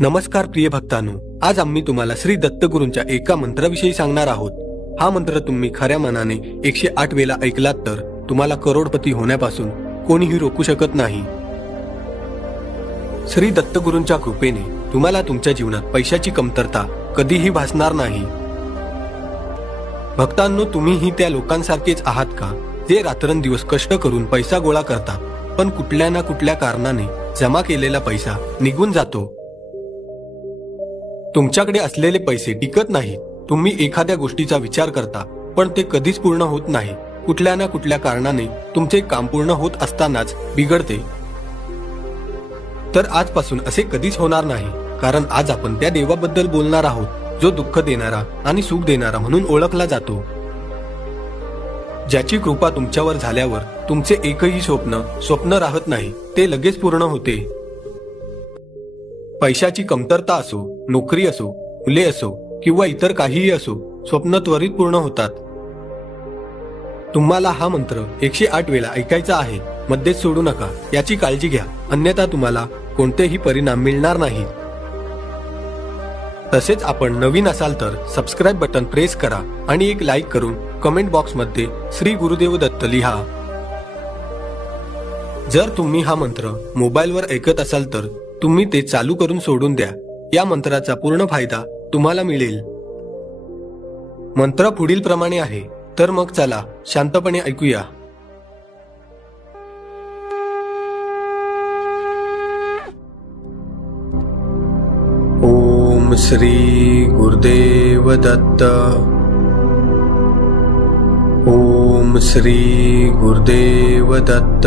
नमस्कार प्रिय भक्तांनो आज आम्ही तुम्हाला श्री दत्तगुरूंच्या एका मंत्राविषयी सांगणार आहोत. हा मंत्र तुम्ही खऱ्या मनाने एकशे आठ वेळा ऐकलात तर तुम्हाला करोडपती होण्यापासून कोणीही रोखू शकत नाही. श्री दत्तगुरूंच्या कृपेने तुम्हाला तुमच्या जीवनात पैशाची कमतरता कधीही भासणार नाही. भक्तांनो तुम्हीही त्या लोकांसारखेच आहात का जे रात्रंदिवस कष्ट करून पैसा गोळा करतात पण कुठल्या ना कुठल्या कारणाने जमा केलेला पैसा निघून जातो? तुमच्याकडे असलेले पैसे टिकत नाहीत. तुम्ही एखाद्या गोष्टीचा विचार करता पण ते कधीच पूर्ण होत नाही. कुठल्या ना कुठल्या कारणाने तुमचे काम पूर्ण होत असतानाच बिघडते. तर आजपासून असे कधीच होणार नाही कारण आज आपण त्या देवाबद्दल बोलणार आहोत जो दुःख देणारा आणि सुख देणारा म्हणून ओळखला जातो. ज्याची कृपा तुमच्यावर झाल्यावर तुमचे एकही स्वप्न स्वप्न राहत नाही ते लगेच पूर्ण होते. पैशाची कमतरता असो नोकरी असो मुले असो किंवा इतर काहीही असो स्वप्न त्वरित पूर्ण होतात. तुम्हाला हा मंत्र एकशे आठ वेळा ऐकायचा आहे मध्येच सोडू नका. याची काळजी घ्या. अन्यथा तुम्हाला कोणतेही परिणाम मिळणार नाही. तसेच आपण नवीन असाल तर सबस्क्राईब बटन प्रेस करा आणि एक लाईक करून कमेंट बॉक्समध्ये श्री गुरुदेव दत्त लिहा. जर तुम्ही हा मंत्र मोबाईलवर ऐकत असाल तर तुम्ही ते चालू करून सोडून द्या. या मंत्राचा पूर्ण फायदा तुम्हाला मिळेल. मंत्र पुढील प्रमाणे आहे. तर मग चला शांतपणे ऐकूया. ओम श्री गुरुदेव दत्त. ओम श्री गुरुदेव दत्त.